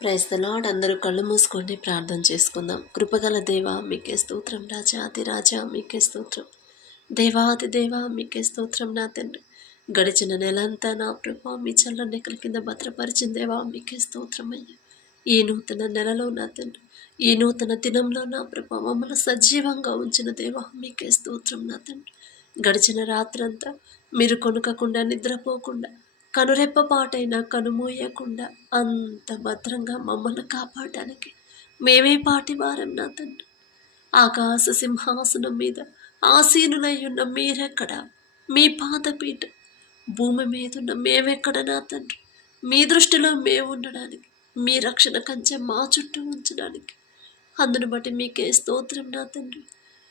Praise the lord. అందరూ కళ్ళు మూసుకొని ప్రార్థన చేసుకుందాం. కృపగల దేవా మీకే స్తోత్రం, రాజాది రాజా మీకే స్తోత్రం, దేవాది దేవా మీకే స్తోత్రం. నా తండ్రి, గడిచిన నెలంతా నా ప్రభా మీ చల్ల నెక్కల కింద భద్రపరిచిన దేవా మీకే స్తోత్రం అయ్యా. ఈ నూతన నెలలో నా తండ్రి, ఈ నూతన దినంలో నా ప్రభా మమ్మల్ని సజీవంగా ఉంచిన దేవా మీకే స్తోత్రం. నా తండ్రి, గడిచిన రాత్రంతా మీరు కొనుకకుండా నిద్రపోకుండా కనురెప్ప పాటైనా కనుమూయకుండా అంత భద్రంగా మమ్మల్ని కాపాడడానికి మేమే పాటి వారం. నా తండ్రి, ఆకాశ సింహాసనం మీద ఆసీనులై ఉన్న మీరెక్కడ, మీ పాదపీఠ భూమి మీద ఉన్న మేమెక్కడ. నా తండ్రి, మీ దృష్టిలో మేము ఉండడానికి, మీ రక్షణ కంచె మా చుట్టూ ఉంచడానికి, అందును బట్టి మీకే స్తోత్రం. నా తండ్రి,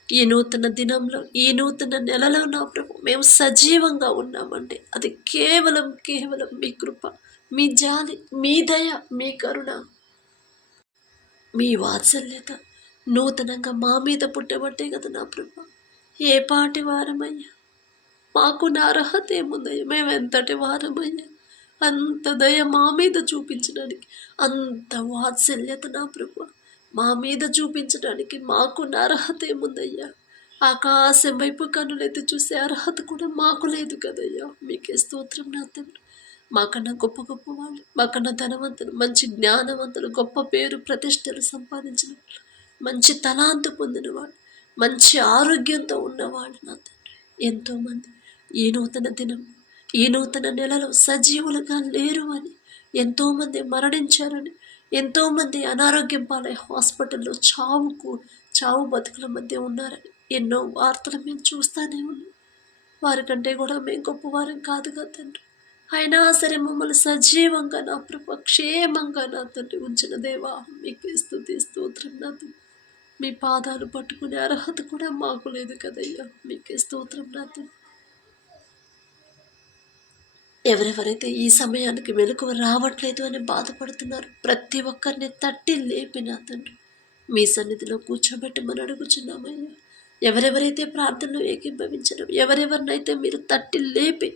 ఈ నూతన దినంలో, ఈ నూతన నెలలో నా ప్రభు మేము సజీవంగా ఉన్నామంటే అది కేవలం కేవలం మీ కృప, మీ జాలి, మీ దయ, మీ కరుణ, మీ వాత్సల్యత నూతనంగా మా మీద పుట్టబట్టే కదా నా ప్రభు. ఏ పాటి వారమయ్యా, మాకు నా అర్హత ఏముందయ్యా, మేము ఎంతటి వారమయ్యా. అంత దయ మా మీద చూపించడానికి, అంత వాత్సల్యత నా ప్రభు మా మీద చూపించడానికి మాకు అర్హత ఏముందయ్యా. ఆకాశం వైపు కన్నులైతే చూసే అర్హత కూడా మాకు లేదు కదయ్యా. మీకే స్తోత్రం. నా తండ్రి, మాకన్నా గొప్ప గొప్ప వాళ్ళు, మాకన్నా ధనవంతులు, మంచి జ్ఞానవంతులు, గొప్ప పేరు ప్రతిష్టలు సంపాదించిన వాళ్ళు, మంచి తలాంతు పొందిన వాళ్ళు, మంచి ఆరోగ్యంతో ఉన్నవాళ్ళు నా తండ్రి ఎంతోమంది ఈ నూతన దినం, ఈ నూతన నెలలో సజీవులుగా లేరు అని, ఎంతోమంది మరణించారని, ఎంతోమంది అనారోగ్యం పాలై హాస్పిటల్లో చావు బతుకుల మధ్య ఉన్నారని ఎన్నో వార్తలు మేము చూస్తూనే ఉన్నాం. వారికంటే కూడా మేము గొప్పవారం కాదు కదా తండ్రి. అయినా సరే మమ్మల్ని సజీవంగా నా ప్రభు క్షేమంగా నా తండ్రి ఉంచిన దేవా మీకే స్తుతి స్తోత్రం. నా తండ్రి, మీ పాదాలు పట్టుకునే అర్హత కూడా మాకు లేదు కదయ్యా. మీకే స్తోత్రం. నా తండ్రి, ఎవరెవరైతే ఈ సమయానికి మెలకువ రావట్లేదు అని బాధపడుతున్నారు, ప్రతి ఒక్కరిని తట్టి లేపి నా తండ్రి మీ సన్నిధిలో కూర్చోబెట్టమని అడుగుచున్నామయ్యా. ఎవరెవరైతే ప్రార్థనలో ఏకీభవించడం, ఎవరెవరినైతే మీరు తట్టి లేపి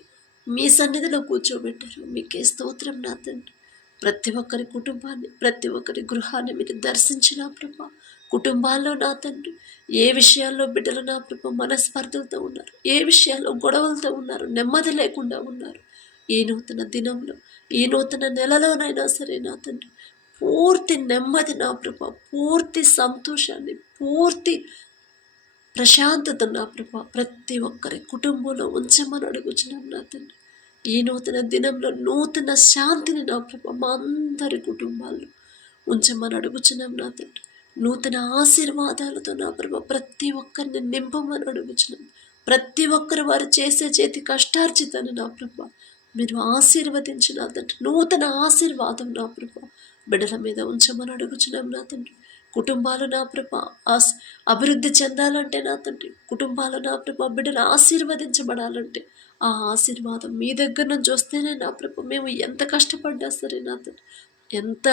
మీ సన్నిధిలో కూర్చోబెట్టారు మీకే స్తోత్రం. నా తండ్రి, ప్రతి ఒక్కరి కుటుంబాన్ని, ప్రతి ఒక్కరి గృహాన్ని మీరు దర్శించిన ప్రభా. కుటుంబాల్లో నా తండ్రి ఏ విషయాల్లో బిడ్డలు నా ప్రభా మనస్పర్ధలతో ఉన్నారు, ఏ విషయాల్లో గొడవలతో ఉన్నారు, నెమ్మది లేకుండా ఉన్నారు, ఈ నూతన దినంలో, ఈ నూతన నెలలోనైనా సరే నా తండ్రి పూర్తి నెమ్మది నా ప్రభా, పూర్తి సంతోషాన్ని, పూర్తి ప్రశాంతత నా ప్రభా ప్రతి ఒక్కరి కుటుంబంలో ఉంచమని అడుగుచున్నాం. నా తండ్రి, ఈ నూతన దినంలో నూతన శాంతిని నా ప్రభా మా అందరి కుటుంబాల్లో ఉంచమని అడుగుచున్నాం. నా తండ్రి, నూతన ఆశీర్వాదాలతో నా ప్రభా ప్రతి ఒక్కరిని నింపమని అడుగుచున్నాం. ప్రతి ఒక్కరు వారు చేసే చేతి కష్టార్జితాన్ని నా ప్రభా మీరు ఆశీర్వదించి నా తండ్రి నూతన ఆశీర్వాదం నా ప్రభా బిడ్డల మీద ఉంచమని అడుగుచున్నాం. నా తండ్రి, కుటుంబాలు నా ప్రభా అభివృద్ధి చెందాలంటే నా తండ్రి, కుటుంబాలు నా ప్రభా బిడ్డలు ఆశీర్వదించబడాలంటే ఆ ఆశీర్వాదం మీ దగ్గర నుంచి వస్తేనే నా ప్రభా మేము ఎంత కష్టపడ్డా సరే నా తండ్రి, ఎంత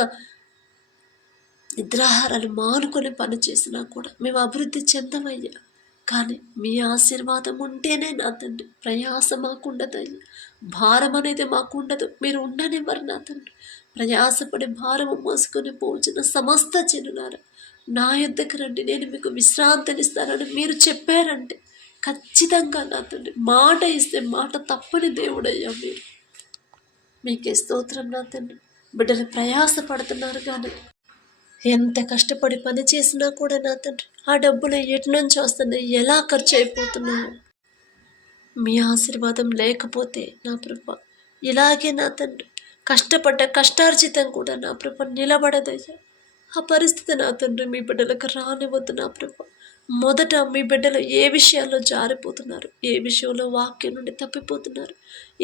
నిద్రాహారాలు మానుకొని పని చేసినా కూడా మేము అభివృద్ధి చెందమయ్యా. కానీ మీ ఆశీర్వాదం ఉంటేనే నా తండ్రి ప్రయాస మాకుండదయ్యా, భారం అనేది మాకు ఉండదు. మీరు ఉండనివ్వరు నా తండ్రి. ప్రయాసపడి భారము మోసుకొని పోచిన సమస్త జనులారా నా యొద్దకు రండి, నేను మీకు విశ్రాంతినిస్తానని మీరు చెప్పారంటే ఖచ్చితంగా నా తండ్రి మాట ఇస్తే మాట తప్పని దేవుడయ్యా మీరు. మీకే స్తోత్రం. నా తండ్రి, బిడ్డలు ప్రయాస పడుతున్నారు కానీ ఎంత కష్టపడి పని చేసినా కూడా నా తండ్రి ఆ డబ్బులు ఎటు నుంచి వస్తున్నాయి, ఎలా ఖర్చు అయిపోతున్నాయో. మీ ఆశీర్వాదం లేకపోతే నా ప్రభ ఇలాగే నా తండ్రి కష్టపడ్డ కష్టార్జితం కూడా నా ప్రభ నిలబడదయ్యా. ఆ పరిస్థితి నా తండ్రి మీ బిడ్డలకు రానివద్దు నా ప్రభ. మొదట మీ బిడ్డలు ఏ విషయాల్లో జారిపోతున్నారు, ఏ విషయంలో వాక్యం నుండి తప్పిపోతున్నారు,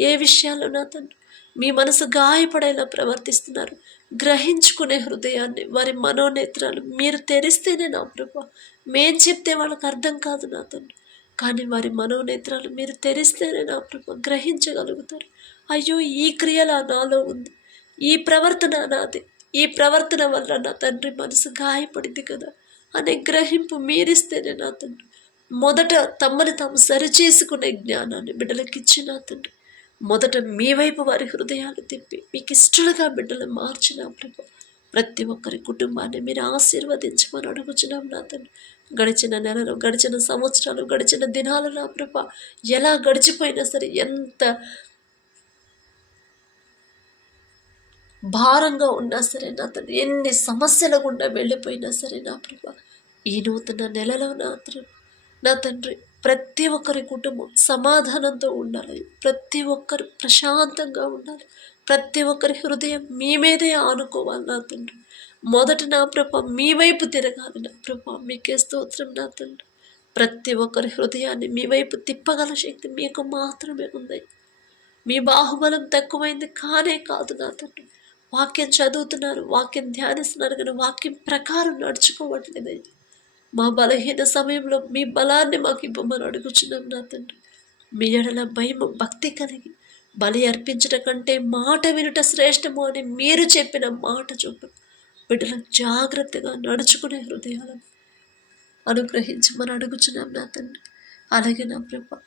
ఏ విషయాల్లో నా తండ్రి మీ మనసు గాయపడేలా ప్రవర్తిస్తున్నారు, గ్రహించుకునే హృదయాన్ని, వారి మనోనేత్రాలు మీరు తెరిస్తేనే నా ప్రభా. మేం చెప్తే వాళ్ళకి అర్థం కాదు నా తండ్రి, కానీ వారి మనోనేత్రాలు మీరు తెరిస్తేనే నా ప్రభా గ్రహించగలుగుతారు. అయ్యో ఈ క్రియల నాలో ఉంది, ఈ ప్రవర్తన నాది, ఈ ప్రవర్తన వల్ల నా తండ్రి మనసు గాయపడింది కదా అనే గ్రహింపు మీరిస్తేనే నా తండ్రి మొదట తమని తాము సరిచేసుకునే జ్ఞానాన్ని బిడ్డలకు ఇచ్చి నా తండ్రి మొదట మీ వైపు వారి హృదయాలు తిప్పి మీకు ఇష్టలుగా బిడ్డలు మార్చిన ప్రభు ప్రతి ఒక్కరి కుటుంబాన్ని మీరు ఆశీర్వదించమని అడుగుచున్నాం నా తండ్రి. గడిచిన నెలలు, గడిచిన సంవత్సరాలు, గడిచిన దినాలు నా ప్రభా ఎలా గడిచిపోయినా సరే, ఎంత భారంగా ఉన్నా సరే నా తండ్రి, ఎన్ని సమస్యల గుండా వెళ్ళిపోయినా సరే నా ప్రభా, ఈ నూతన నెలలో నా తండ్రి ప్రతి ఒక్కరి కుటుంబం సమాధానంతో ఉండాలి. ప్రతి ఒక్కరు ప్రశాంతంగా ఉండాలి. ప్రతి ఒక్కరి హృదయం మీ మీదే ఆనుకోవాలి నా తండ్రి. మొదట నా ప్రభ మీ వైపు తిరగాలి నా ప్రభ. మీకే స్తోత్రం నా తండ్రి. ప్రతి ఒక్కరి హృదయాన్ని మీ వైపు తిప్పగల శక్తి మీకు మాత్రమే ఉంది. మీ బాహుబలం తక్కువైంది కానే కాదు నా తండ్రి. వాక్యం చదువుతున్నారు, వాక్యం ధ్యానిస్తున్నారు, కానీ వాక్యం ప్రకారం నడుచుకోవట్లేదు. మా బలహీన సమయంలో మీ బలాన్ని మాకు ఇవ్వమని అడుగుచున్నాం నా తండ్రి. మీ ఎడల భయము భక్తి కలిగి బలి అర్పించడం కంటే మాట వినుట శ్రేష్టము అని మీరు చెప్పిన మాట చొప్పున బిడ్డలకు జాగ్రత్తగా నడుచుకునే హృదయాలను అనుగ్రహించమని అడుగుచున్నాం నా తండ్రి. అలాగే నా ప్రభ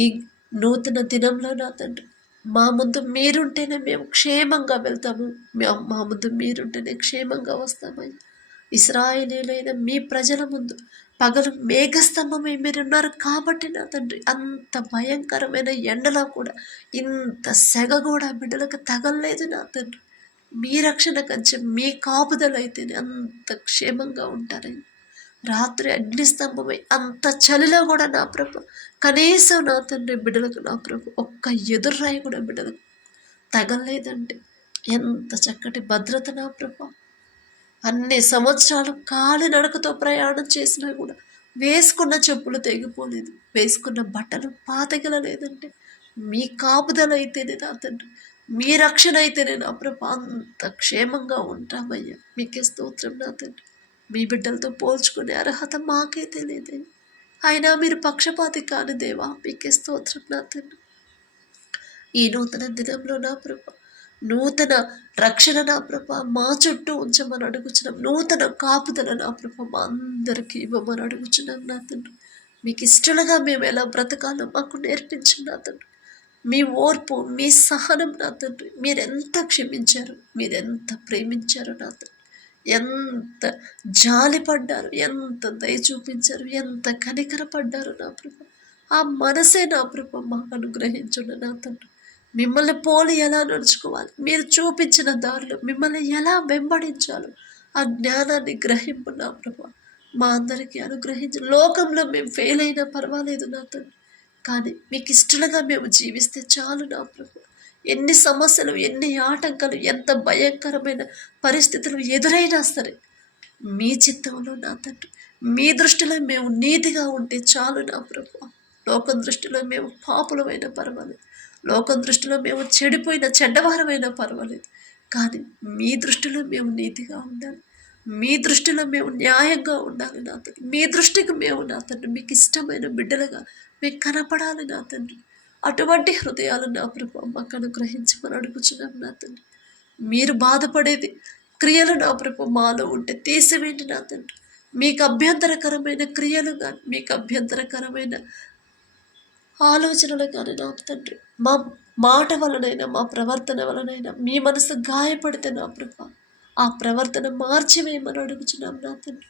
ఈ నూతన దినంలో నా తండ్రి మా ముందు మీరుంటేనే మేము క్షేమంగా వెళ్తాము. మా ముందు మీరుంటేనే క్షేమంగా వస్తామయ్యా. ఇశ్రాయేలీయులైన మీ ప్రజల ముందు పగలు మేఘస్తంభమై మీరున్నారు కాబట్టి నా తండ్రి అంత భయంకరమైన ఎండలో కూడా ఇంత సెగ కూడా బిడ్డలకు తగలలేదు నా తండ్రి. మీ రక్షణ కంచె, మీ కాపుదల అయితేనే అంత క్షేమంగా ఉంటారని. రాత్రి అగ్నిస్తంభమై అంత చలిలో కూడా నా ప్రభు కనీసం నా తండ్రి బిడ్డలకు నా ప్రభు ఒక్క ఎదుర్రాయి కూడా బిడ్డలకు తగలలేదంటే ఎంత చక్కటి భద్రత నా ప్రభు. అన్ని సంవత్సరాలు కాలి నడకతో ప్రయాణం చేసినా కూడా వేసుకున్న చెప్పులు తెగిపోలేదు, వేసుకున్న బట్టలు పాతగలలేదంటే మీ కాపుదల అయితేనే నా తండ్రి, మీ రక్షణ అయితేనే నా ప్రభు అంత క్షేమంగా ఉంటామయ్యా. మీకే స్తోత్రం నా తండ్రి. మీ బిడ్డలతో పోల్చుకునే అర్హత మాకైతే లేదే, అయినా మీరు పక్షపాతి కాని దేవా. మీకే స్తోత్రం నా తండ్రి. ఈ నూతన దినంలో నా ప్రభు నూతన రక్షణ నా ప్రభ మా చుట్టూ ఉంచమని అడుగుచున్నాం. నూతన కాపుదల నా ప్రభ మా అందరికీ ఇవ్వమని అడుగుచున్నాం నా తండ్రి. మీకు ఇష్టలుగా మేము ఎలా బ్రతకాలో మాకు నేర్పించండి నా తండ్రి. మీ ఓర్పు, మీ సహనం నా తండ్రి, మీరెంత క్షమించారు, మీరెంత ప్రేమించారు నా తండ్రి, ఎంత జాలిపడ్డారు, ఎంత దయ చూపించారు, ఎంత కనికరపడ్డారు నా ప్రభ. ఆ మనసే నా ప్రభ మాకు అనుగ్రహించండి నా తండ్రి. మిమ్మల్ని పోలి ఎలా నడుచుకోవాలి, మీరు చూపించిన దారిలో మిమ్మల్ని ఎలా వెంబడించాలో ఆ జ్ఞానాన్ని గ్రహింపు నా ప్రభా మా అందరికీ అనుగ్రహించి. లోకంలో మేము ఫెయిల్ అయినా పర్వాలేదు నా తండ్రి, కానీ మీకు ఇష్టలుగా మేము జీవిస్తే చాలు నా ప్రభా. ఎన్ని సమస్యలు, ఎన్ని ఆటంకాలు, ఎంత భయంకరమైన పరిస్థితులు ఎదురైనా సరే మీ చిత్తంలో నా తండ్రి, మీ దృష్టిలో మేము నీతిగా ఉంటే చాలు నా ప్రభా. లోకం దృష్టిలో మేము పాపులమైనా పర్వాలేదు, లోకం దృష్టిలో మేము చెడిపోయిన చెడ్డవారమైనా పర్వాలేదు, కానీ మీ దృష్టిలో మేము నీతిగా ఉండాలి, మీ దృష్టిలో మేము న్యాయంగా ఉండాలి నా తండ్రి. మీ దృష్టికి మేము నా తండ్రి మీకు ఇష్టమైన బిడ్డలుగా మీకు కనపడాలి నా తండ్రి. అటువంటి హృదయాలు నా ప్రభు మాకు అనుగ్రహించమని అడుగుచున్నాం నా తండ్రి. మీరు బాధపడేది క్రియలు నా ప్రభు మాలో ఉంటే తీసివేయండి నా తండ్రి. మీకు అభ్యంతరకరమైన క్రియలు కానీ, మీకు అభ్యంతరకరమైన ఆలోచనలు కానీ నా తండ్రి మా మాట వలనైనా, మా ప్రవర్తన వలనైనా మీ మనసు గాయపడితే నా ప్రభా ఆ ప్రవర్తన మార్చివేయమని అడుగుచున్నాం నా తండ్రి.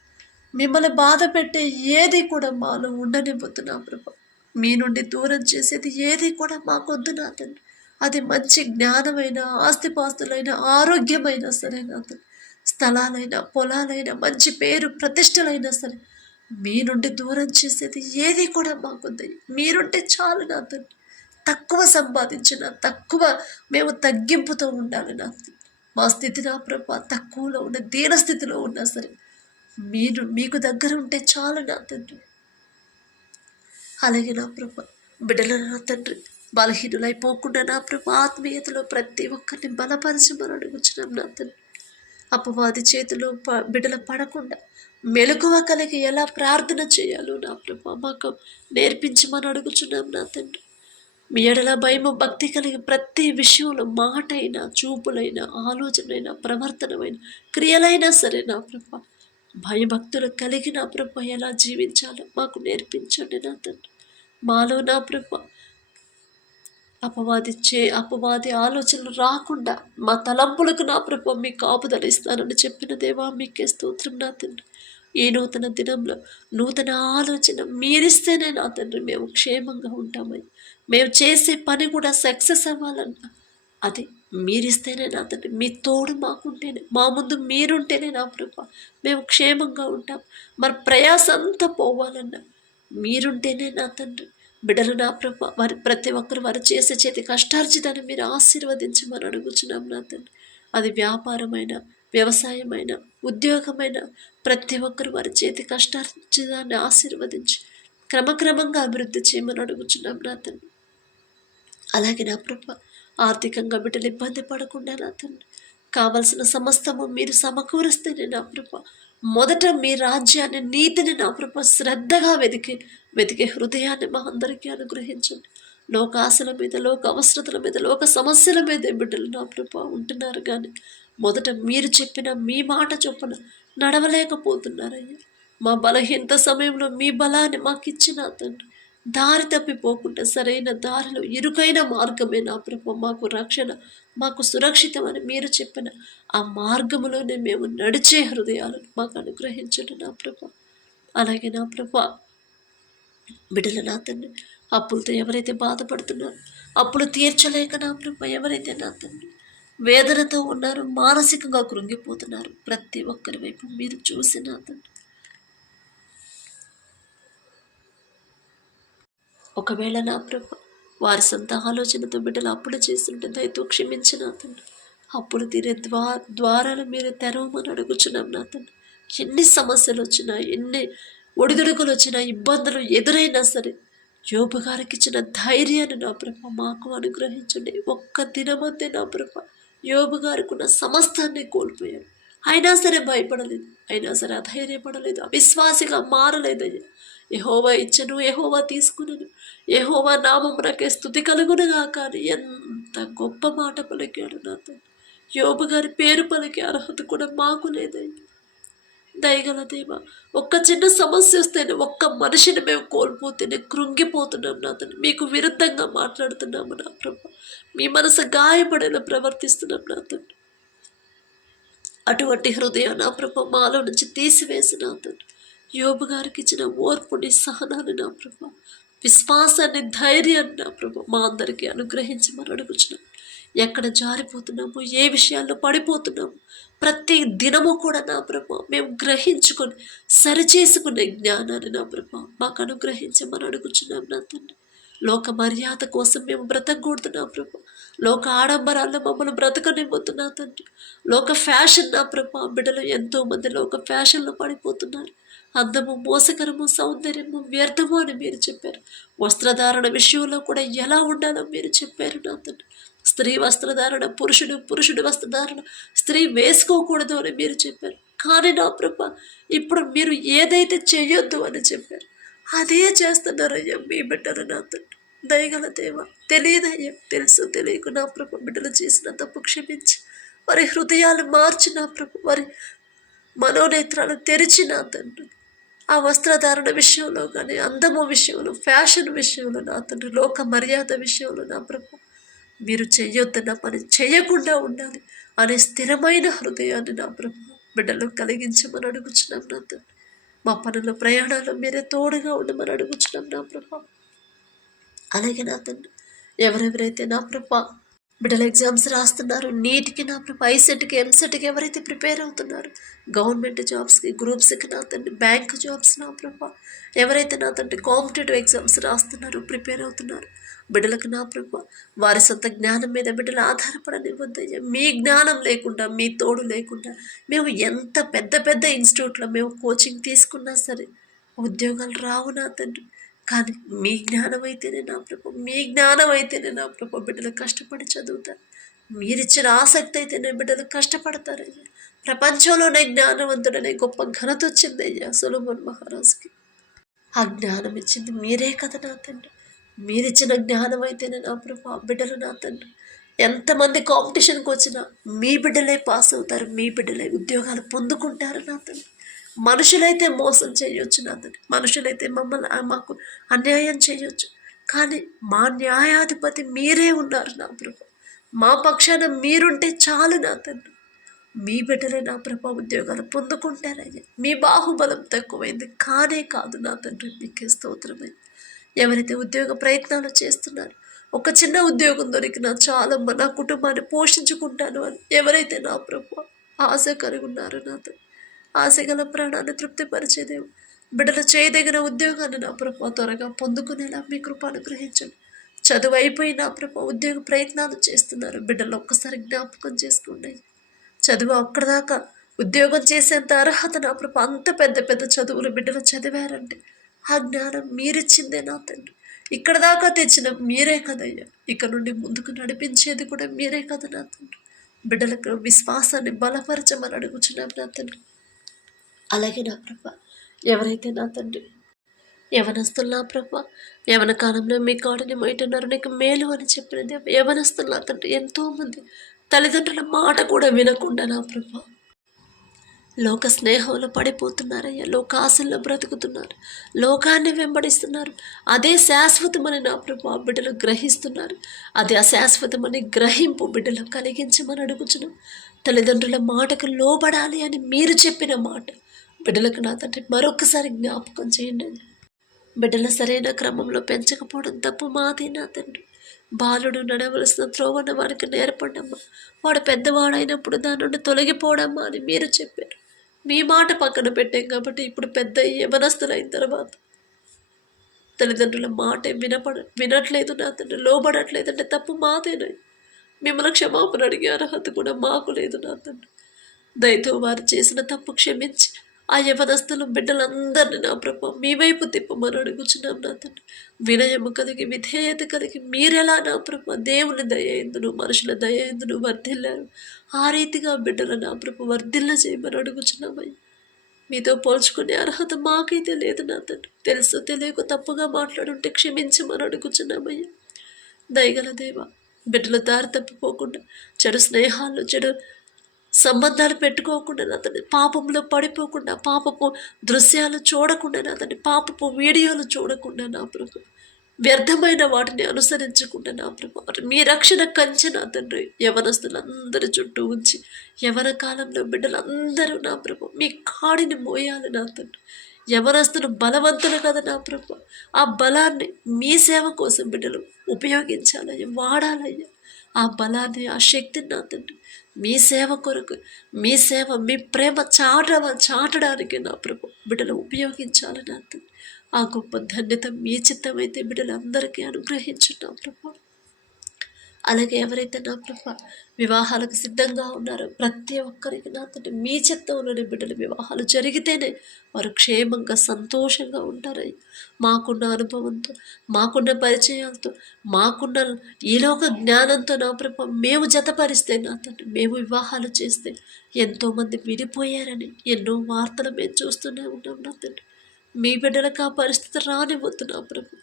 మిమ్మల్ని బాధ పెట్టే ఏది కూడా మాలో ఉండనివ్వద్దు నా ప్రభా. మీ నుండి దూరం చేసేది ఏది కూడా మాకొద్దు నా తండ్రి. అది మంచి జ్ఞానమైన, ఆస్తిపాస్తులైన, ఆరోగ్యమైనా సరే నా తండ్రి, స్థలాలైనా, పొలాలైనా, మంచి పేరు ప్రతిష్టలైనా సరే మీ నుండి దూరం చేసేది ఏది కూడా మాకొద్దు. మీరుంటే చాలు నా తండ్రి. తక్కువ సంపాదించిన, తక్కువ మేము తగ్గింపుతో ఉండాలి నా తండ్రి. మా స్థితి నా ప్రభా తక్కువలో ఉన్న, దీన స్థితిలో ఉన్నా సరే మీరు మీకు దగ్గర ఉంటే చాలు నా తండ్రి. అలాగే నా ప్రభా బిడ్డల నా తండ్రి బలహీనులైపోకుండా నా ప్రభా ఆత్మీయతలో ప్రతి ఒక్కరిని బలపరచమని అడుగుచున్నాం నా తండ్రి. అపవాది చేతిలో బిడ్డలు పడకుండా మెలకువ కలిగి ఎలా ప్రార్థన చేయాలో నా ప్రభా మాకు నేర్పించమని అడుగుచున్నాం నా తండ్రి. మీ ఎడల భయము భక్తి కలిగి ప్రతి విషయంలో మాటైనా, చూపులైనా, ఆలోచనైనా, ప్రవర్తనమైన, క్రియలైనా సరే నా ప్రభా భయభక్తులు కలిగి నా ప్రభా ఎలా జీవించాలో మాకు నేర్పించండి నా తండ్రి. మాలో నా ప్రభా అపవాది ఆలోచనలు రాకుండా మా తలంపులకు నా ప్రభు మీ కాపుదల ఇస్తానని చెప్పిన దేవా మీకే స్తోత్రం నా తండ్రి. ఈ నూతన దినంలో నూతన ఆలోచన మీరిస్తేనే నా తండ్రి మేము క్షేమంగా ఉంటామని, మేము చేసే పని కూడా సక్సెస్ అవ్వాలన్నా అది మీరిస్తేనే నా తండ్రి. మీ తోడు మాకుంటేనే, మా ముందు మీరుంటేనే నా ప్రభు మేము క్షేమంగా ఉంటాం. మరి ప్రయాస అంతా పోవాలన్నా మీరుంటేనే నా తండ్రి. బిడ్డలు నా ప్రభు వారి ప్రతి ఒక్కరు వారు చేసే చేతి కష్టార్జితాన్ని మీరు ఆశీర్వదించమని అడుగుచున్నాం నా తండ్రి. అది వ్యాపారమైన, వ్యవసాయమైన, ఉద్యోగమైన ప్రతి ఒక్కరు వారి చేతి కష్టార్జితాన్ని ఆశీర్వదించి క్రమక్రమంగా అభివృద్ధి చేయమని అడుగుచున్నాం నా తండ్రి. అలాగే నా ప్రభు ఆర్థికంగా బిడ్డలు ఇబ్బంది పడకుండా నా తండ్రి కావలసిన సమస్తము మీరు సమకూరుస్తేనే నా ప్రభు మొదట మీ రాజ్యాన్ని, నీతిని నా ప్రభు శ్రద్ధగా వెతికే హృదయాన్ని మా అందరికీ అనుగ్రహించండి. లోక ఆశల మీద, లోక అవసరతల మీద, లోక సమస్యల మీద బిడ్డలు నా ప్రభు ఉంటున్నారు, కానీ మొదట మీరు చెప్పిన మీ మాట చొప్పున నడవలేకపోతున్నారయ్యా. మా బలహీనత సమయంలో మీ బలాన్ని మాకు ఇచ్చిన తండ్రి దారి తప్పిపోకుండా సరైన దారిలో, ఇరుకైన మార్గమే నా ప్రభు మాకు రక్షణ, మాకు సురక్షితమని మీరు చెప్పిన ఆ మార్గములోనే మేము నడిచే హృదయాలను మాకు అనుగ్రహించండి నా ప్రభు. అలాగే నా ప్రభు బిడ్డల నా తండ్రి అప్పులతో ఎవరైతే బాధపడుతున్నారో, అప్పులు తీర్చలేక నా ప్రభు ఎవరైతే నా తండ్రి వేదనతో ఉన్నారో, మానసికంగా కృంగిపోతున్నారు, ప్రతి ఒక్కరి వైపు మీరు చూసి నా తండ్రి ఒకవేళ నా ప్రభు వారి సొంత ఆలోచనతో బిడ్డలు అప్పులు చేస్తుంటే దయతో క్షమించిన తండ్రి. అప్పులు తీరే ద్వారాలు మీరు తెరవమని అడుగుచున్నాం నా తండ్రి. ఎన్ని సమస్యలు వచ్చినా, ఎన్ని ఒడిదుడుకులు వచ్చినా, ఇబ్బందులు ఎదురైనా సరే యోబు గారికి ఇచ్చిన ధైర్యాన్ని నా ప్రభు మాకు అనుగ్రహించండి. ఒక్క దినమంతే నా ప్రభు యోబు గారికి ఉన్న సమస్తాన్ని కోల్పోయాడు, అయినా సరే భయపడలేదు, అయినా సరే అధైర్యపడలేదు, అవిశ్వాసిగా మారలేదయ్యా. యెహోవా ఇచ్చను, యెహోవా తీసుకునను, యెహోవా నామమునకే స్తుతి కలుగునుగా. కానీ ఎంత గొప్ప మాట పలికాడు నాతో. యోబు గారి పేరు పలికే అర్హత కూడా మాకు లేదయ్యా. దయగల దేవ, ఒక్క చిన్న సమస్య వస్తేనే, ఒక్క మనిషిని మేము కోల్పోతేనే కృంగిపోతున్నాం నాతో. మీకు విరుద్ధంగా మాట్లాడుతున్నాము నా ప్రభు, మీ మనసు గాయపడేలా ప్రవర్తిస్తున్నాం నాతో. అటువంటి హృదయం నా ప్రభు మాలో నుంచి తీసివేసి నాతో యోబు గారికి ఇచ్చిన ఓర్పుని, సహనాన్ని నా ప్రభు, విశ్వాసాన్ని, ధైర్యాన్ని నా ప్రభు మా అందరికీ అనుగ్రహించమని అడుగుచున్నాం. ఎక్కడ జారిపోతున్నామో, ఏ విషయాల్లో పడిపోతున్నామో ప్రతి దినము కూడా నా ప్రభు మేము గ్రహించుకొని సరిచేసుకునే జ్ఞానాన్ని నా ప్రభు మాకు అనుగ్రహించమని అడుగుచున్నాం నా తండ్రి. లోక మర్యాద కోసం మేము బ్రతకూడుతున్నా ప్రభు, లోక ఆడంబరాల్లో మమ్మల్ని బ్రతకనివ్వతున్నా తండ్రి. లోక ఫ్యాషన్ నా ప్రభు బిడ్డలు ఎంతోమంది లోక ఫ్యాషన్లో పడిపోతున్నారు. అందము, మోసకరము, సౌందర్యము వ్యర్థము అని మీరు చెప్పారు. వస్త్రధారణ విషయంలో కూడా ఎలా ఉండాలో మీరు చెప్పారు నా తండ్రి. స్త్రీ వస్త్రధారణ, పురుషుడి వస్త్రధారణ స్త్రీ వేసుకోకూడదు అని మీరు చెప్పారు. కానీ నా ప్రభు ఇప్పుడు మీరు ఏదైతే చేయొద్దు అని చెప్పారు అదే చేస్తున్నారయ్యా మీ బిడ్డలు నా తండ్రి. దయగల దేవ, తెలియదయ్యా, తెలుసు తెలియకు నా ప్రభు బిడ్డలు చేసిన తప్పు క్షమించి వారి హృదయాలు మార్చి నా ప్రభు వారి మనోనేత్రాలు తెరిచి నా తండ్రి ఆ వస్త్రధారణ విషయంలో కానీ, అందము విషయంలో, ఫ్యాషన్ విషయంలో నా తండ్రి, లోక మర్యాద విషయంలో నా ప్రభు మీరు చెయ్యొద్దన్న పని చేయకుండా ఉండాలి అనే స్థిరమైన హృదయాన్ని నా ప్రభు బిడ్డలు కలిగించమని అడుగుచున్నాం నా తండ్రి. మా పనుల ప్రయాణాలు మీరే తోడుగా ఉండమని అడుగుచున్నాం నా ప్రభు. అలాగే నా తండ్రి ఎవరెవరైతే నా ప్రభు బిడ్డలు ఎగ్జామ్స్ రాస్తున్నారు, నీట్కి నా ప్రభు, ఐసెట్కి, ఎంసెట్కి ఎవరైతే ప్రిపేర్ అవుతున్నారు, గవర్నమెంట్ జాబ్స్కి, గ్రూప్స్కి నా తండ్రి, బ్యాంక్ జాబ్స్ నా ప్రభు ఎవరైతే నా తండ్రి కాంపిటేటివ్ ఎగ్జామ్స్ రాస్తున్నారు, ప్రిపేర్ అవుతున్నారు, బిడ్డలకు నా ప్రభు వారి సొంత జ్ఞానం మీద బిడ్డలు ఆధారపడనివ్వద్దయ్యా. మీ జ్ఞానం లేకుండా, మీ తోడు లేకుండా మేము ఎంత పెద్ద పెద్ద ఇన్స్టిట్యూట్లో మేము కోచింగ్ తీసుకున్నా సరే ఉద్యోగాలు రావు నా తండ్రి. కానీ మీ జ్ఞానం అయితేనే నా ప్రభు, మీ జ్ఞానం అయితేనే నా ప్రభు బిడ్డలు కష్టపడి చదువుతారు. మీరిచ్చిన ఆసక్తి అయితేనే బిడ్డలు కష్టపడతారయ్యా. ప్రపంచంలోనే జ్ఞానవంతుడనే గొప్ప ఘనత వచ్చిందయ్యా సొలొమోన్ మహారాజుకి. ఆ జ్ఞానం ఇచ్చింది మీరే కదా నా తండ్రి. మీరిచ్చిన జ్ఞానం అయితేనే నా ప్రభు బిడ్డలు నా తండ్రి ఎంతమంది కాంపిటీషన్కి వచ్చినా మీ బిడ్డలే పాస్ అవుతారు, మీ బిడ్డలే ఉద్యోగాలు పొందుకుంటారు నా తండ్రి. మనుషులైతే మోసం చేయొచ్చు నా తండ్రి, మనుషులైతే మాకు అన్యాయం చేయొచ్చు, కానీ మా న్యాయాధిపతి మీరే ఉన్నారు నా ప్రభా. మా పక్షాన మీరుంటే చాలు నా తండ్రి. మీ బిడ్డలే నా ప్రభా ఉద్యోగాలు పొందుకుంటారయ్యా. మీ బాహుబలం తక్కువైంది కానే కాదు నా తండ్రి. మీకే స్తోత్రమయ్యా. ఎవరైతే ఉద్యోగ ప్రయత్నాలు చేస్తున్నారు, ఒక చిన్న ఉద్యోగం దొరికినా చాలమ్మ నా కుటుంబాన్ని పోషించుకుంటాను అని ఎవరైతే నా ప్రభు ఆశ కలిగి ఉన్నారు, నాతో ఆశ గల ప్రాణాన్ని తృప్తిపరిచేదేవు బిడ్డలు చేయదగిన ఉద్యోగాన్ని నా ప్రభు త్వరగా పొందుకునేలా మీ కృప అనుగ్రహించండి. చదువు అయిపోయి నా ప్రభు ఉద్యోగ ప్రయత్నాలు చేస్తున్నారు, బిడ్డలు ఒక్కసారి జ్ఞాపకం చేసుకోండి. చదువు అక్కడిదాకా ఉద్యోగం చేసేంత అర్హత నా ప్రభు, అంత పెద్ద పెద్ద చదువులు బిడ్డలు చదివారంటే ఆ జ్ఞానం మీరిచ్చిందే నా తండ్రి. ఇక్కడ దాకా తెచ్చిన మీరే కదయ్యా, ఇక నుండి ముందుకు నడిపించేది కూడా మీరే కదా నా తండ్రి. బిడ్డలకు విశ్వాసాన్ని బలపరచమని అడుగుచున్నాం నా తండ్రి. అలాగే నా ప్రభ, ఎవరైతే నా తండ్రి యవనస్తులు నా ప్రభ, యవన కాలంలో మీ కాడిని మొయటున్నారు నీకు మేలు అని చెప్పినది యవనస్తులు నా తండ్రి. ఎంతోమంది తల్లిదండ్రుల మాట కూడా వినకుండా నా ప్రభ లోక స్నేహంలో పడిపోతున్నారయ్యా, లోకాశల్లో బ్రతుకుతున్నారు, లోకాన్ని వెంబడిస్తున్నారు. అదే శాశ్వతమని నా ప్రభు బిడ్డలు గ్రహిస్తున్నారు. అదే అశాశ్వతమని గ్రహింపు బిడ్డలు కలిగించమని అడుగుచున్నాం. తల్లిదండ్రుల మాటకు లోబడాలి అని మీరు చెప్పిన మాట బిడ్డలకు నా తండ్రి మరొకసారి జ్ఞాపకం చేయండి. బిడ్డల సరైన క్రమంలో పెంచకపోవడం తప్పు మాది నా తండ్రి. బాలుడు నడవలసిన త్రోవన్న వాడికి నేర్పడమ్మా, వాడు పెద్దవాడైనప్పుడు దాని నుండి తొలగిపోవడమ్మా అని మీరు చెప్పారు. మీ మాట పక్కన పెట్టాం కాబట్టి ఇప్పుడు పెద్ద యవనస్తులైన తర్వాత తల్లిదండ్రుల మాట వినట్లేదు నా తండ్రి, లోబడట్లేదు అంటే తప్పు మాదేనా? మిమ్మల్ని క్షమాపణ అడిగే అర్హత కూడా మాకు లేదు నా తండ్రి. దయతో వారు చేసిన తప్పు క్షమించి ఆ యవనస్తులు బిడ్డలందరినీ నా ప్రభు మీ వైపు తిప్పమని అడుగుచున్నాం నా తండ్రి. వినయము కలిగి విధేయత కలిగి మీరెలా నా ప్రభు దేవుని దయ ఎందును మనుషుల దయ ఎందును వర్ధిల్లారు, ఆ రీతిగా బిడ్డలు నా ప్రభు వర్ధిల్ల చేయమని అడుగుచున్నామయ్యా. మీతో పోల్చుకునే అర్హత మాకైతే లేదు నా తండ్రి. తెలుసు తెలియక తప్పుగా మాట్లాడుంటే క్షమించమని అడుగుచున్నామయ్యా. దయగల దేవ, బిడ్డలు దారి తప్పిపోకుండా చెడు స్నేహాలు చెడు సంబంధాలు పెట్టుకోకుండా నా తండ్రి, పాపంలో పడిపోకుండా పాపపు దృశ్యాలు చూడకుండా నా తండ్రి, పాపపు వీడియోలు చూడకుండా నా ప్రభు వ్యర్థమైన వాటిని అనుసరించకుండా నా ప్రభు మీ రక్షణ కంచె నా తండ్రి యవనస్తులందరి చుట్టూ ఉంచి యవన కాలంలో బిడ్డలందరూ నా ప్రభు మీ కాడిని మోయాలి నా తండ్రి. యవనస్తులు బలవంతులు కదా నా ప్రభు, ఆ బలాన్ని మీ సేవ కోసం బిడ్డలు ఉపయోగించాలయ్యా, వాడాలయ్యా. ఆ బలాన్ని ఆ శక్తిని నా తండ్రి మీ సేవ కొరకు, మీ సేవ మీ ప్రేమ చాటడానికి నా ప్రభు బిడ్డలు ఉపయోగించాలి నా తండ్రి. ఆ గొప్ప ధన్యత మీ చిత్తమైతే బిడ్డలందరికీ అనుగ్రహించున్నాం ప్రభు. అలాగే ఎవరైతే నా ప్రభు వివాహాలకు సిద్ధంగా ఉన్నారో ప్రతి ఒక్కరికి నా తండ్రి మీ చిత్తంలోని బిడ్డల వివాహాలు జరిగితేనే వారు క్షేమంగా సంతోషంగా ఉంటారయ్యి. మాకున్న అనుభవంతో, మాకున్న పరిచయాలతో, మాకున్న ఈలోక జ్ఞానంతో నా ప్రభు మేము జతపరిస్తే నా తండ్రి మేము వివాహాలు చేస్తే ఎంతోమంది విడిపోయారని ఎన్నో వార్తలు మేము చూస్తూనే ఉన్నాం నా తండ్రి. మీ బిడ్డలకు ఆ పరిస్థితి రానివ్వద్దు నా ప్రభు.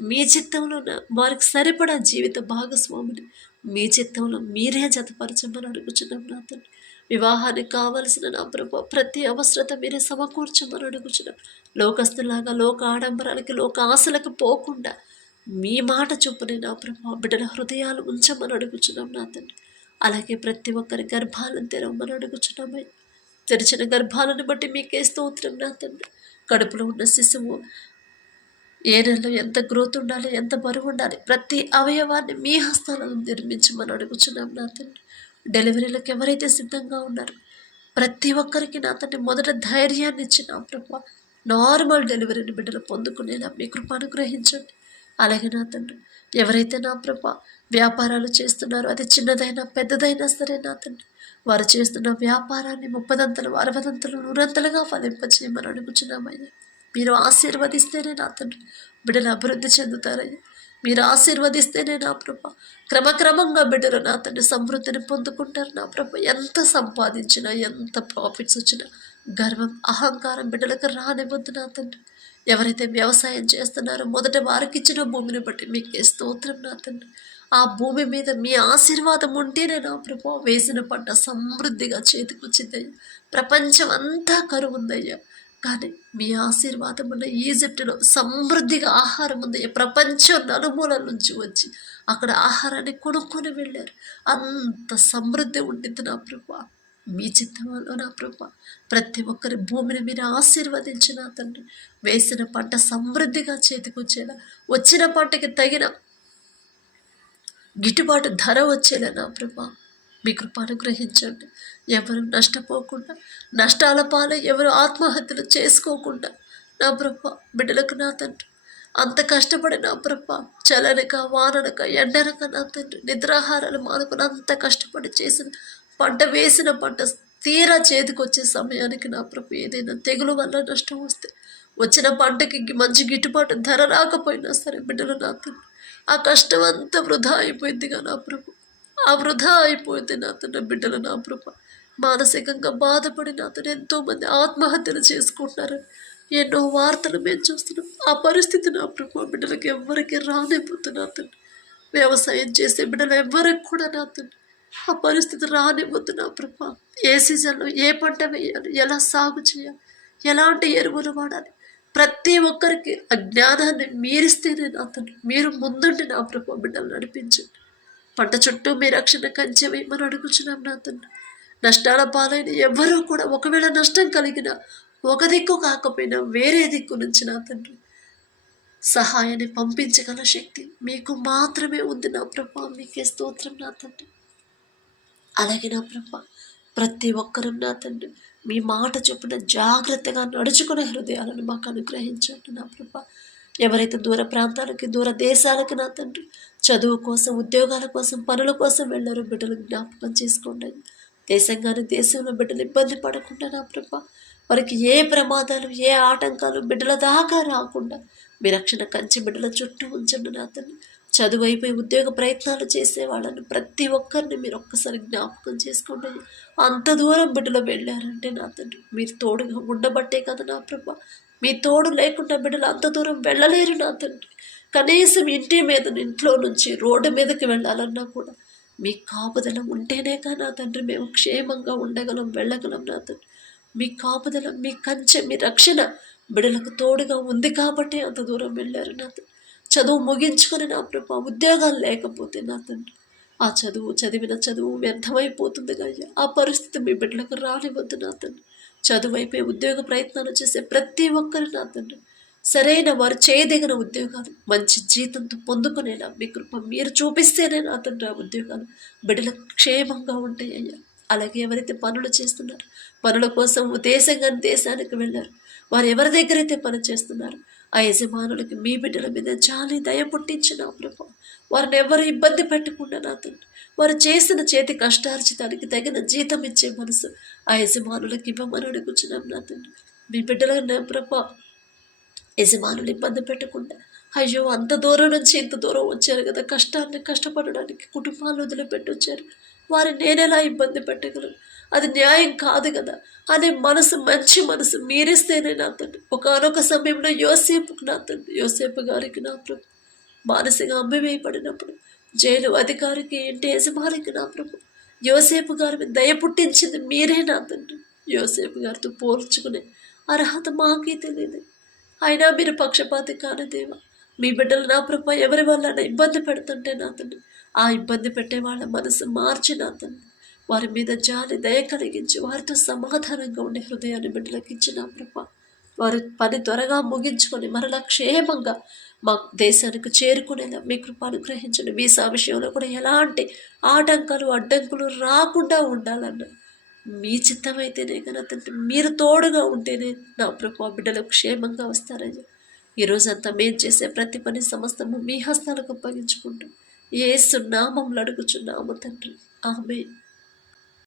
మీ చిత్తంలో వారికి సరిపడా జీవిత భాగస్వామిని మీ చిత్తంలో మీరే జతపరచమని అడుగుచున్నాం నా తండ్రి. వివాహానికి కావలసిన నా ప్రభు ప్రతి అవసరత మీరే సమకూర్చమని అడుగుచున్నాం. లోకస్తులాగా లోక ఆడంబరాలకి లోక ఆశలకు పోకుండా మీ మాట చొప్పునే నా ప్రభు బిడ్డల హృదయాలు ఉంచమని అడుగుచున్నాం నా తండ్రి. అలాగే ప్రతి ఒక్కరి గర్భాలను తెరవమని అడుగుచున్నామై. తెరిచిన గర్భాలను బట్టి మీకే స్తోత్రం నా తండ్రి. కడుపులో ఉన్న శిశువు ఏ నెలలో ఎంత గ్రోత్ ఉండాలి, ఎంత బరువు ఉండాలి, ప్రతి అవయవాన్ని మీ హస్తాలను నిర్మించమని అడుగుచున్నాం నా తండ్రి. డెలివరీలకు ఎవరైతే సిద్ధంగా ఉన్నారో ప్రతి ఒక్కరికి నా తండ్రి మొదట ధైర్యాన్ని ఇచ్చి నా ప్రభు నార్మల్ డెలివరీని బిడ్డలు పొందుకునేలా మీ కృప అనుగ్రహించండి. అలాగే నా తండ్రి ఎవరైతే నా ప్రభు వ్యాపారాలు చేస్తున్నారో అది చిన్నదైనా పెద్దదైనా సరే నా తండ్రి వారు చేస్తున్న వ్యాపారాన్ని 30దంతలు 60దంతలు 100ంతలుగా ఫలింపచేయమని అడుగుచున్నామయ్యా. మీరు ఆశీర్వదిస్తేనే నా తండ్రి బిడ్డలు అభివృద్ధి చెందుతారయ్యా. మీరు ఆశీర్వదిస్తేనే నా ప్రభ క్రమక్రమంగా బిడ్డలు నా తండ్రి సమృద్ధిని పొందుకుంటారు నా ప్రభ. ఎంత సంపాదించినా ఎంత ప్రాఫిట్స్ వచ్చినా గర్వం అహంకారం బిడ్డలకు రానివ్వద్దు నా తండ్రి. ఎవరైతే వ్యవసాయం చేస్తున్నారో మొదట వారికి ఇచ్చిన భూమిని బట్టి మీకే స్తోత్రం నా తండ్రి. ఆ భూమి మీద మీ ఆశీర్వాదం ఉంటేనే నా ప్రభు వేసిన పంట సమృద్ధిగా చేతికొచ్చిందయ్యా. ప్రపంచం అంతా కరువు ఉందయ్యా, కానీ మీ ఆశీర్వాదం ఉన్న ఈజిప్టులో సమృద్ధిగా ఆహారం ఉంది. ప్రపంచం నలుమూలల నుంచి వచ్చి అక్కడ ఆహారాన్ని కొనుక్కొని వెళ్ళారు. అంత సమృద్ధి ఉండింది నా ప్రభా. మీ చిత్తంలో నా ప్రభా ప్రతి ఒక్కరి భూమిని మీరు ఆశీర్వదించిన తండ్రి. వేసిన పంట సమృద్ధిగా చేతికొచ్చేలా, వచ్చిన పంటకి తగిన గిట్టుబాటు ధర వచ్చేలా నా ప్రభా మీ కృప అనుగ్రహించండి. ఎవరు నష్టపోకుండా, నష్టాల పాలు ఎవరు ఆత్మహత్యలు చేసుకోకుండా నా ప్రభా బిడ్డలకు నా తండ్రి అంత కష్టపడి నా ప్రభా చలనక వాననక ఎండనక నా తండ్రి నిద్రాహారాలు మానుకుని అంత కష్టపడి చేసిన పంట, వేసిన పంట తీరా చేతికొచ్చే సమయానికి నా ప్రభు ఏదైనా తెగులు వల్ల నష్టం వస్తే, వచ్చిన పంటకి మంచి గిట్టుబాటు ధర రాకపోయినా సరే బిడ్డలు నా తండ్రి ఆ కష్టం అంతా వృధా అయిపోయిందిగా నా ప్రభు. ఆ వృధా అయిపోయింది నా తండ్రి బిడ్డలు నా ప్రభు. మానసికంగా బాధపడి నా తండ్రి ఎంతోమంది ఆత్మహత్యలు చేసుకుంటున్నారు. ఎన్నో వార్తలు మేము చూస్తున్నాం. ఆ పరిస్థితి నా ప్రభు బిడ్డలకు ఎవరికి రానిపోతున్నా తండ్రి. వ్యవసాయం చేసే బిడ్డలు ఎవరికి కూడా నా తండ్రి ఆ పరిస్థితి రానివ్వద్దు నా ప్రభా. ఏ సీజన్లో ఏ పంట వేయాలి, ఎలా సాగు చేయాలి, ఎలాంటి ఎరువులు వాడాలి, ప్రతి ఒక్కరికి ఆ జ్ఞానాన్ని మీరిస్తేనే నా తండ్రి మీరు ముందుండి నా ప్రభా బిడ్డలు నడిపించండి. పంట చుట్టూ మీ రక్షణ కంచె వేయమని అడుగుచున్నాం నా తండ్రి. నష్టాల పాలైన ఎవరూ కూడా ఒకవేళ నష్టం కలిగిన ఒక దిక్కు కాకపోయినా వేరే దిక్కు నుంచి నా తండ్రి సహాయాన్ని పంపించగల శక్తి మీకు మాత్రమే ఉంది నా ప్రభా. మీకే స్తోత్రం నా తండ్రి. అలాగే నా ప్రభా ప్రతి ఒక్కరూ నా తండ్రి మీ మాట చొప్పున జాగ్రత్తగా నడుచుకునే హృదయాలను మాకు అనుగ్రహించండి నా ప్రభా. ఎవరైతే దూర ప్రాంతాలకి, దూర దేశాలకి నా తండ్రి చదువు కోసం, ఉద్యోగాల కోసం, పనుల కోసం వెళ్ళారో బిడ్డలు జ్ఞాపకం చేసుకోండి. దేశంగానే దేశంలో బిడ్డలు ఇబ్బంది పడకుండా నా ప్రభా వారికి ఏ ప్రమాదాలు, ఏ ఆటంకాలు బిడ్డల దాకా రాకుండా మీ రక్షణ కంచి బిడ్డల చుట్టూ ఉంచండి నా తండ్రి. చదువు అయిపోయి ఉద్యోగ ప్రయత్నాలు చేసే వాళ్ళని ప్రతి ఒక్కరిని మీరు ఒక్కసారి జ్ఞాపకం చేసుకోండి. అంత దూరం బిడ్డలు వెళ్ళారంటే నా తండ్రి మీరు తోడుగా ఉండబట్టే కదా నా ప్రభా. మీ తోడు లేకుండా బిడ్డలు అంత దూరం వెళ్ళలేరు నా తండ్రి. కనీసం ఇంట్లో నుంచి రోడ్డు మీదకి వెళ్ళాలన్నా కూడా మీ కాపుదల ఉంటేనే కదా నా తండ్రి మేము క్షేమంగా ఉండగలం, వెళ్ళగలం నా తండ్రి. మీ కాపుదల, మీ కంచె, మీ రక్షణ బిడ్డలకు తోడుగా ఉంది కాబట్టి అంత దూరం వెళ్ళారు నా తండ్రి. చదువు ముగించుకొని నా ప్రభా ఉద్యోగాలు లేకపోతే నా తండ్రి ఆ చదివిన చదువు వ్యర్థమైపోతుంది అయ్యా. ఆ పరిస్థితి మీ బిడ్డలకు రానివద్దు నా తండ్రి. చదువు అయిపోయి ఉద్యోగ ప్రయత్నాలు చేసే ప్రతి ఒక్కరు నా తండ్రి సరైన వారు చేయదగిన ఉద్యోగాలు, మంచి జీతంతో పొందుకునేలా మీ కృప మీరు చూపిస్తేనే నా తండ్రి ఆ ఉద్యోగాలు బిడ్డలకు క్షేమంగా ఉంటాయి అయ్యా. అలాగే ఎవరైతే పనులు చేస్తున్నారు, పనుల కోసం దేశానికి వెళ్ళారు, వారు ఎవరి దగ్గరైతే పని చేస్తున్నారు ఆ యజమానులకి మీ బిడ్డల మీద జాలి దయ పుట్టించిన ప్రభు. వారిని ఎవరు ఇబ్బంది పెట్టకుండా నా తండ్రి వారు చేసిన చేతి కష్టార్జితానికి తగిన జీతం ఇచ్చే మనసు ఆ యజమానులకి ఇవ్వమని అడుగుచున్నాం నా తండ్రి. మీ బిడ్డల ప్రభు యజమానులు ఇబ్బంది పెట్టకుండా, అయ్యో అంత దూరం నుంచి ఇంత దూరం వచ్చారు కదా కష్టపడడానికి, కుటుంబాలు వదిలిపెట్టొచ్చారు, వారిని నేనెలా ఇబ్బంది పెట్టగలను, అది న్యాయం కాదు కదా అనే మనసు, మంచి మనసు మీరిస్తేనే నా తండ్రి. ఒకనొక సమయంలో యోసేపు గారికి నా ప్రభు మానసిగా అమ్మివేయబడినప్పుడు జైలు అధికారికి, ఇంటి యజమానికి నా ప్రభు యోసేపు గారి మీద దయ పుట్టించింది మీరే నా తండ్రి. యోసేపు గారితో పోల్చుకునే అర్హత మాకే తెలియదు, అయినా మీరు పక్షపాతి కాని దేవా. మీ బిడ్డలు నా ప్రభు ఎవరి వల్ల ఇబ్బంది పెడుతుంటే నా తండ్రి ఆ ఇబ్బంది పెట్టే వాళ్ళ మనసు మార్చి నా తండ్రి వారి మీద జాలి దయ కలిగించి వారితో సమాధానంగా ఉండే హృదయాన్ని బిడ్డలకు ఇచ్చిన ప్రభా. వారి పని త్వరగా ముగించుకొని మరలా క్షేమంగా మా దేశానికి చేరుకునేలా మీ కృప అనుగ్రహించండి. వీసా విషయంలో కూడా ఎలాంటి ఆటంకాలు, అడ్డంకులు రాకుండా ఉండాలన్న మీ చిత్తమైతేనే కదా తండ్రి మీరు తోడుగా ఉంటేనే నా ప్రభు బిడ్డలు క్షేమంగా వస్తారయ్యా. ఈరోజంతా మేము చేసే ప్రతి పని సమస్తము మీ హస్తాలకు అప్పగించుకుంటూ యేసు నామములో అడుగుచున్నాము తండ్రి. ఆమేన్.